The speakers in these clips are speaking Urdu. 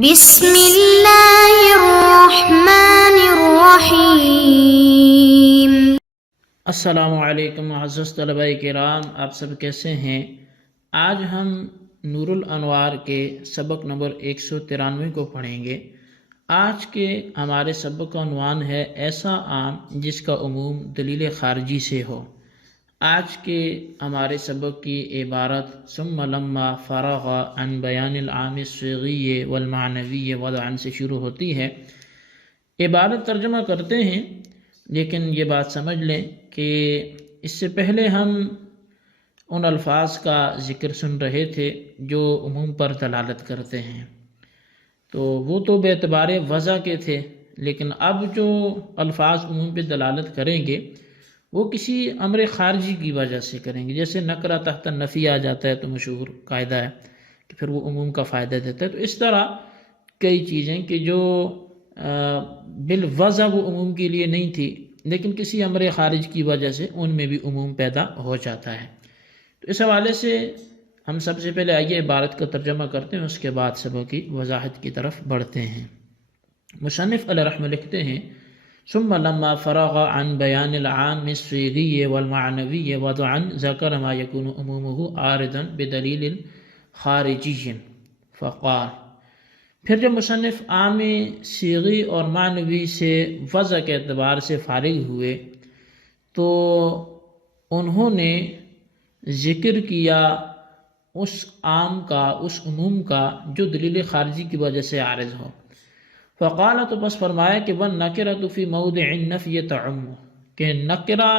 بسم اللہ الرحمن الرحیم۔ السلام علیکم معزز طلباء کرام، آپ سب کیسے ہیں؟ آج ہم نور الانوار کے سبق نمبر 193 کو پڑھیں گے۔ آج کے ہمارے سبق کا عنوان ہے ایسا عام جس کا عموم دلیل خارجی سے ہو۔ آج کے ہمارے سبق کی عبارت ثم لما فرغ عن بیان العام الصیغی والمعنوی وضعا سے شروع ہوتی ہے۔ عبارت ترجمہ کرتے ہیں، لیکن یہ بات سمجھ لیں کہ اس سے پہلے ہم ان الفاظ کا ذکر سن رہے تھے جو عموم پر دلالت کرتے ہیں، تو وہ تو بے اعتبار وضع کے تھے، لیکن اب جو الفاظ عموم پہ دلالت کریں گے وہ کسی امر خارجی کی وجہ سے کریں گے۔ جیسے نکرہ تحت نفی آ جاتا ہے تو مشہور قاعدہ ہے کہ پھر وہ عموم کا فائدہ دیتا ہے۔ تو اس طرح کئی چیزیں کہ جو بالوضع وہ عموم کے لیے نہیں تھی، لیکن کسی امر خارج کی وجہ سے ان میں بھی عموم پیدا ہو جاتا ہے۔ تو اس حوالے سے ہم سب سے پہلے آئیے عبارت کا ترجمہ کرتے ہیں، اس کے بعد سبق کی وضاحت کی طرف بڑھتے ہیں۔ مصنف علیہ رحمہ لکھتے ہیں ثم لما فرغ عن بیان العام الصیغی والمعنوی وضعا ذکر ما یکون عمومہ عارضا بدلیل خارجی فقال۔ پھر جب مصنف عام صیغی اور معنوی سے وضع کے اعتبار سے فارغ ہوئے تو انہوں نے ذکر کیا اس عام کا، اس عموم کا جو دلیل خارجی کی وجہ سے عارض ہو۔ فقال، تو بس فرمایا کہ وَالنَّكِرَةُ فِي مَوْضِعِ النَّفْيِ تَعُمُّ، کہ نکرہ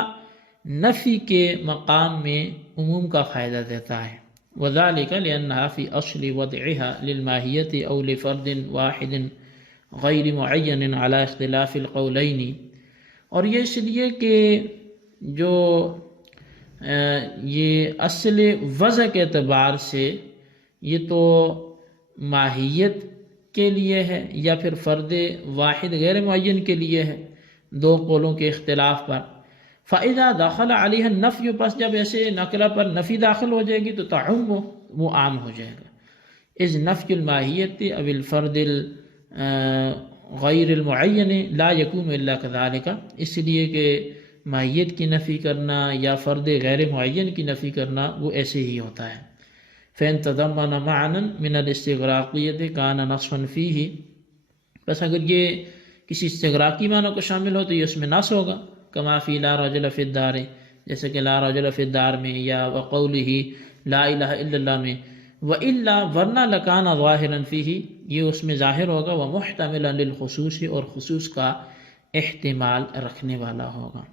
نفی کے مقام میں عموم کا فائدہ دیتا ہے۔ وَذَلِكَ لِأَنَّهَا فِي أَصْلِ وَضْعِهَا لِلْمَاهِيَّةِ أَوْ لِفَرْدٍ وَاحِدٍ غَيْرِ مُعَيَّنٍ عَلَى اخْتِلَافِ الْقَوْلَيْنِ، اور یہ اس لیے کہ جو یہ اصل وضع کے اعتبار سے یہ تو ماہیت کے لیے ہے یا پھر فرد واحد غیر معین کے لیے ہے، دو قولوں کے اختلاف پر۔ فَإِذَا دَخَلَ عَلَيْهَا النَّفْيُ، پس جب ایسے نکرہ پر نفی داخل ہو جائے گی تو تعم، وہ عام ہو جائے گا۔ اِذْ نَفْيُ الْمَاهِيَّةِ أَوِ الْفَرْدِ غَيْرِ الْمُعَيَّنِ لَا يَكُونُ إِلَّا كَذَلِكَ، اس لیے کہ ماہیت کی نفی کرنا یا فرد غیر معین کی نفی کرنا وہ ایسے ہی ہوتا ہے۔ فَإِن تَضَمَّنَ مَعْنًا مِنَ الِاسْتِغْرَاقِيَّةِ كَانَ نَصْفًا فِيهِ، بس اگر یہ کسی استغراقی معنی کو شامل ہو تو یہ اس میں نص ہوگا، كما فی لا رجل فی الدار، جیسے کہ لا رجل فی الدار میں، یا وقولہ لا الہ الا اللہ میں۔ وَإِلَّا، ورنہ لَكَانَ ظَاهِرًا فِيهِ، یہ اس میں ظاہر ہوگا، وَمُحْتَمِلًا لِلْخُصُوصِ، اور خصوص کا احتمال رکھنے والا ہوگا۔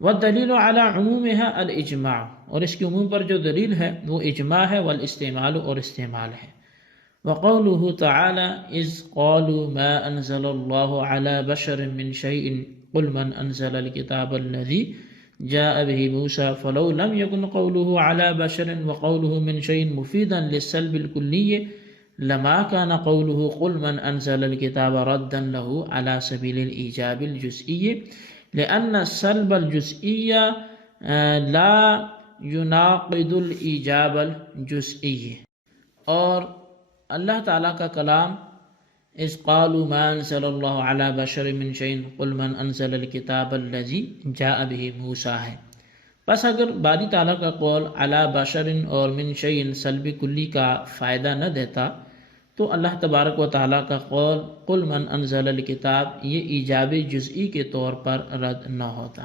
والدلیل علی عمومها الاجماع، اور اس کی عموم پر جو دلیل ہے وہ اجماع ہے، والاستعمال، اور استعمال ہے۔ وقوله تعالی اذ قالوا ما انزل الله على بشر من شيء قل من انزل الكتاب الذي جاء به موسى فلو لم يكن قوله على بشر وقوله من شيء مفيدا للسلب الكلي لما كان قوله قل من انزل الكتاب ردا له على سبيل الايجاب الجزئي لأن السلب الجزئي لا يناقض الإيجاب الجزئي۔ اور اللہ تعالیٰ کا کلام اذ قالوا ما انزل اللہ علی بشر من شیء قل من انزل الکتاب الذی جاء به موسیٰ ہے۔ پس اگر باری تعالیٰ کا قول علی بشر اور من شیء سلب کلی کا فائدہ نہ دیتا تو اللہ تبارک و تعالیٰ کا قول قل من انزل الکتاب یہ ایجاب جزئی کے طور پر رد نہ ہوتا،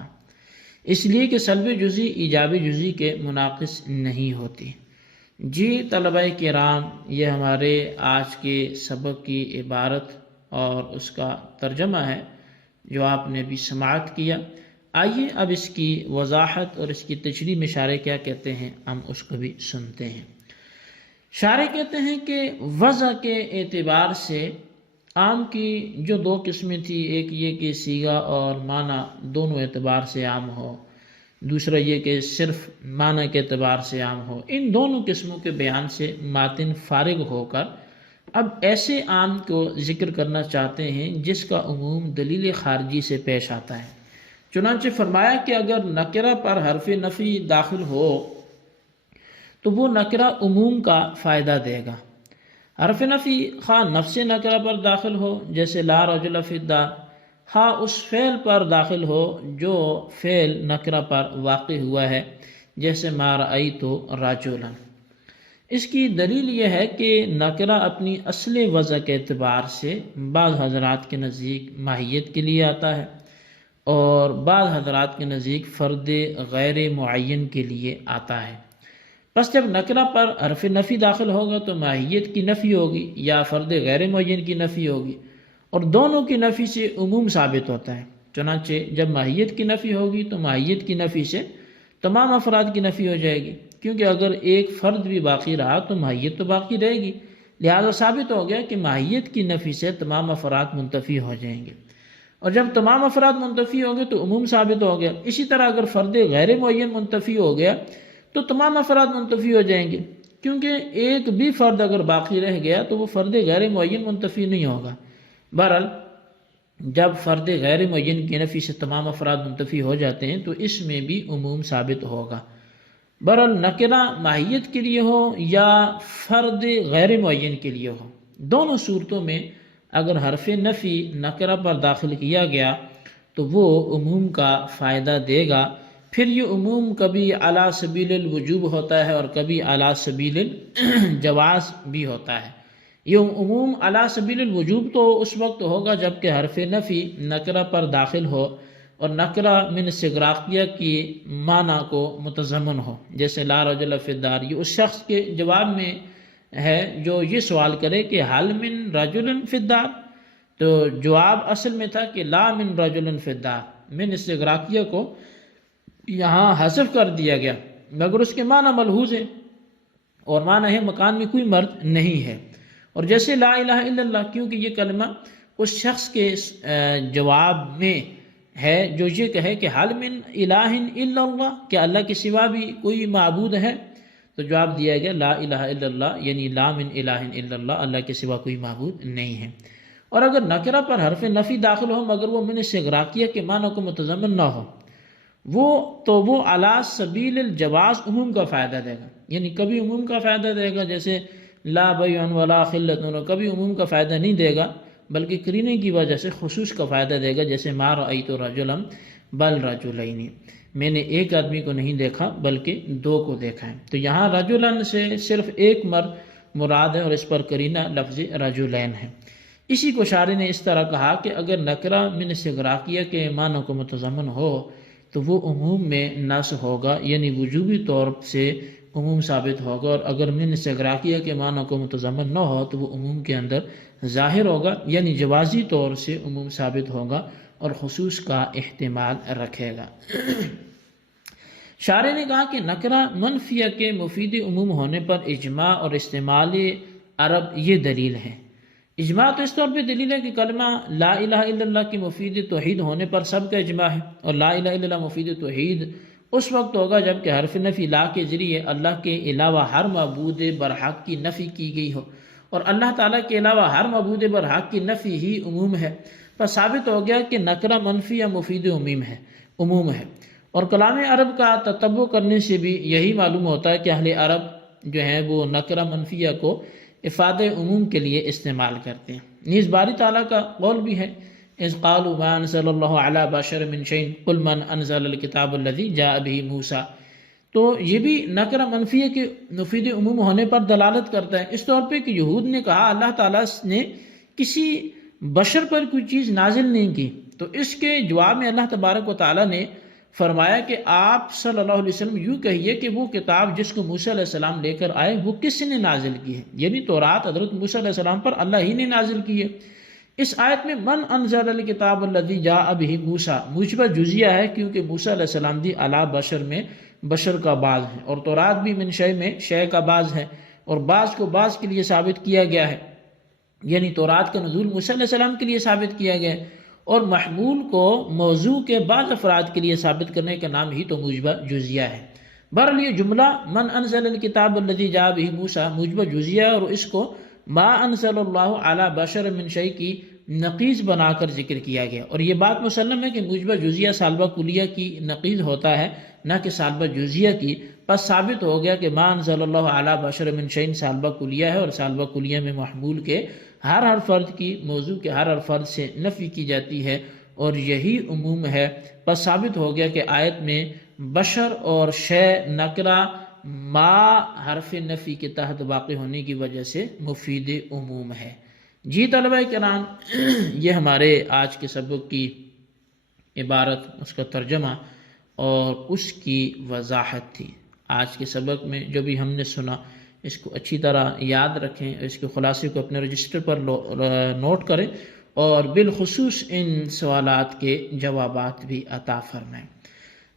اس لیے کہ سلب جزئی ایجاب جزئی کے مناقض نہیں ہوتی۔ جی طلبہ کرام، یہ ہمارے آج کے سبق کی عبارت اور اس کا ترجمہ ہے جو آپ نے بھی سماعت کیا۔ آئیے اب اس کی وضاحت اور اس کی تشریح میں شارح کیا کہتے ہیں ہم اس کو بھی سنتے ہیں۔ شارح کہتے ہیں کہ وضع کے اعتبار سے عام کی جو دو قسمیں تھی، ایک یہ کہ صیغہ اور معنی دونوں اعتبار سے عام ہو، دوسرا یہ کہ صرف معنی کے اعتبار سے عام ہو، ان دونوں قسموں کے بیان سے ماتن فارغ ہو کر اب ایسے عام کو ذکر کرنا چاہتے ہیں جس کا عموم دلیل خارجی سے پیش آتا ہے۔ چنانچہ فرمایا کہ اگر نکرہ پر حرف نفی داخل ہو تو وہ نکرہ عموم کا فائدہ دے گا، حرف نفی خواہ نفس نکرہ پر داخل ہو جیسے لا رجل فی الدار، خواہ اس فعل پر داخل ہو جو فعل نکرہ پر واقع ہوا ہے جیسے ما رأیت رجلا۔ اس کی دلیل یہ ہے کہ نکرہ اپنی اصل وضع کے اعتبار سے بعض حضرات کے نزدیک ماہیت کے لیے آتا ہے اور بعض حضرات کے نزدیک فرد غیر معین کے لیے آتا ہے۔ بس جب نکرہ پر حرف نفی داخل ہوگا تو ماہیت کی نفی ہوگی یا فرد غیر معین کی نفی ہوگی، اور دونوں کی نفی سے عموم ثابت ہوتا ہے۔ چنانچہ جب ماہیت کی نفی ہوگی تو ماہیت کی نفی سے تمام افراد کی نفی ہو جائے گی، کیونکہ اگر ایک فرد بھی باقی رہا تو ماہیت تو باقی رہے گی، لہذا ثابت ہو گیا کہ ماہیت کی نفی سے تمام افراد منتفی ہو جائیں گے، اور جب تمام افراد منتفی ہو گئے تو عموم ثابت ہو گیا۔ اسی طرح اگر فرد غیر معین منتفی ہو گیا تو تمام افراد منتفی ہو جائیں گے، کیونکہ ایک بھی فرد اگر باقی رہ گیا تو وہ فرد غیر معین منتفی نہیں ہوگا۔ بہرحال جب فرد غیر معین کی نفی سے تمام افراد منتفی ہو جاتے ہیں تو اس میں بھی عموم ثابت ہوگا۔ بہرحال نکرہ ماہیت کے لیے ہو یا فرد غیر معین کے لیے ہو، دونوں صورتوں میں اگر حرف نفی نکرہ پر داخل کیا گیا تو وہ عموم کا فائدہ دے گا۔ پھر یہ عموم کبھی علی سبیل الوجوب ہوتا ہے اور کبھی علی سبیل الجواز بھی ہوتا ہے۔ یہ عموم علی سبیل الوجوب تو اس وقت ہوگا جب کہ حرف نفی نکرہ پر داخل ہو اور نکرہ من استغراقیہ کی معنی کو متضمن ہو، جیسے لا رجل فی الدار۔ یہ اس شخص کے جواب میں ہے جو یہ سوال کرے کہ حل من رجل فی الدار، تو جواب اصل میں تھا کہ لا من رجل فی الدار، من استغراقیہ کو یہاں حذف کر دیا گیا، مگر اس کے معنی ملحوظ ہے، اور معنی ہے مکان میں کوئی مرد نہیں ہے۔ اور جیسے لا الہ الا اللہ، کیونکہ یہ کلمہ اس شخص کے جواب میں ہے جو یہ کہے کہ حل من الہ الا اللہ، کیا اللہ کے سوا بھی کوئی معبود ہے؟ تو جواب دیا گیا لا الہ الا اللہ، یعنی لا من الہ الا اللہ، اللہ کے سوا کوئی معبود نہیں ہے۔ اور اگر نکرہ پر حرف نفی داخل ہو مگر وہ من استغراقیہ کے معنی کو متضمن نہ ہو، وہ علی سبیل الجواز عموم کا فائدہ دے گا، یعنی کبھی عموم کا فائدہ دے گا جیسے لا بیع ولا خلۃ، کبھی عموم کا فائدہ نہیں دے گا بلکہ قرینے کی وجہ سے خصوص کا فائدہ دے گا، جیسے ما رأیت رجلا بل رجلین، میں نے ایک آدمی کو نہیں دیکھا بلکہ دو کو دیکھا ہے۔ تو یہاں رجلن سے صرف ایک مرد مراد ہے اور اس پر قرینہ لفظ رجلین ہے۔ اسی کو شارح نے اس طرح کہا کہ اگر نکرہ من استغراقیہ کے معنی کو متضمن ہو تو وہ عموم میں نص ہوگا، یعنی وجوبی طور سے عموم ثابت ہوگا، اور اگر من استغراقیہ کے معنی کو متضمن نہ ہو تو وہ عموم کے اندر ظاہر ہوگا، یعنی جوازی طور سے عموم ثابت ہوگا اور خصوص کا احتمال رکھے گا۔ شارح نے کہا کہ نکرہ منفیہ کے مفید عموم ہونے پر اجماع اور استعمال عرب یہ دلیل ہے۔ اجماع تو اس طور پہ دلیل ہے کہ کلمہ لا الہ الا اللہ کی مفید توحید ہونے پر سب کا اجماع ہے، اور لا الہ الا اللہ مفید توحید اس وقت ہوگا جب کہ حرف نفی لا کے ذریعے اللہ کے علاوہ ہر معبود برحق کی نفی کی گئی ہو، اور اللہ تعالیٰ کے علاوہ ہر معبود برحق کی نفی ہی عموم ہے، پس ثابت ہو گیا کہ نکرہ منفی یا مفید عموم ہے۔ اور کلام عرب کا تتبع کرنے سے بھی یہی معلوم ہوتا ہے کہ اہل عرب جو ہیں وہ نکرہ منفیہ کو افادہ عموم کے لیے استعمال کرتے ہیں۔ نیز باری تعالیٰ کا قول بھی ہے اذ قالوا ما انزل اللہ علی بشر من شیء قل من انزل الکتاب الذی جاء به موسیٰ، تو یہ بھی نکرہ منفیہ کے مفید عموم ہونے پر دلالت کرتا ہے، اس طور پہ کہ یہود نے کہا اللہ تعالیٰ نے کسی بشر پر کوئی چیز نازل نہیں کی، تو اس کے جواب میں اللہ تبارک و تعالیٰ نے فرمایا کہ آپ صلی اللہ علیہ وسلم یوں کہیے کہ وہ کتاب جس کو موسیٰ علیہ السلام لے کر آئے وہ کس نے نازل کی ہے، یعنی تورات حضرت موسیٰ علیہ السلام پر اللہ ہی نے نازل کی ہے۔ اس آیت میں من انزل الکتاب الذی جاء به موسیٰ موجبہ جزیہ ہے، کیونکہ موسیٰ علیہ السلام دی علی بشر میں بشر کا بعض ہے، اور تورات بھی من شے میں شے کا بعض ہے، اور بعض کو بعض کے لیے ثابت کیا گیا ہے، یعنی تورات کا نزول موسیٰ علیہ السلام کے لیے ثابت کیا گیا ہے، اور محمول کو موضوع کے بعض افراد کے لیے ثابت کرنے کا نام ہی تو موجبہ جزیہ ہے۔ بہرحال یہ جملہ من انزل الکتاب الذی جاء به موسیٰ موجبہ جزیہ، اور اس کو ما انزل اللہ علی بشر من شیء کی نقیض بنا کر ذکر کیا گیا، اور یہ بات مسلم ہے کہ موجبہ جزیہ سالبہ کلیہ کی نقیض ہوتا ہے، نہ کہ سالبہ جزیہ کی. پس ثابت ہو گیا کہ ما انزل اللہ علی بشر من شیء سالبہ کلیہ ہے، اور سالبہ کلیہ میں محمول کے ہر فرد کی، موضوع کے ہر فرد سے نفی کی جاتی ہے، اور یہی عموم ہے. پس ثابت ہو گیا کہ آیت میں بشر اور شے نکرہ ما حرف نفی کے تحت واقع ہونے کی وجہ سے مفید عموم ہے. جی طلبہ کرام، یہ ہمارے آج کے سبق کی عبارت، اس کا ترجمہ اور اس کی وضاحت تھی. آج کے سبق میں جو بھی ہم نے سنا اس کو اچھی طرح یاد رکھیں، اس کے خلاصے کو اپنے رجسٹر پر نوٹ کریں، اور بالخصوص ان سوالات کے جوابات بھی عطا فرمائیں.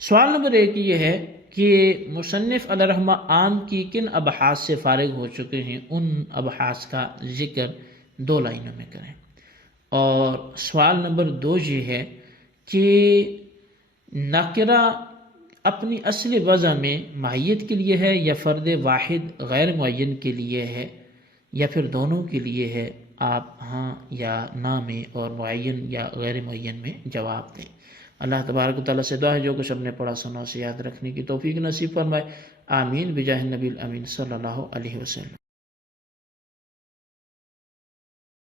سوال نمبر 1 یہ ہے کہ مصنف علیہ رحمہ عام کی کن ابحاث سے فارغ ہو چکے ہیں، ان ابحاث کا ذکر 2 لائنوں میں کریں. اور سوال نمبر 2 یہ ہے کہ نکرہ اپنی اصل وضع میں ماہیت کے لیے ہے یا فرد واحد غیر معین کے لیے ہے، یا پھر دونوں کے لیے ہے؟ آپ ہاں یا نہ میں اور معین یا غیر معین میں جواب دیں. اللہ تبارک و تعالیٰ سے دعا ہے جو کچھ ہم نے پڑھا سنا اسے یاد رکھنے کی توفیق نصیب فرمائے. آمین بجاہ النبی الامین صلی اللہ علیہ وسلم.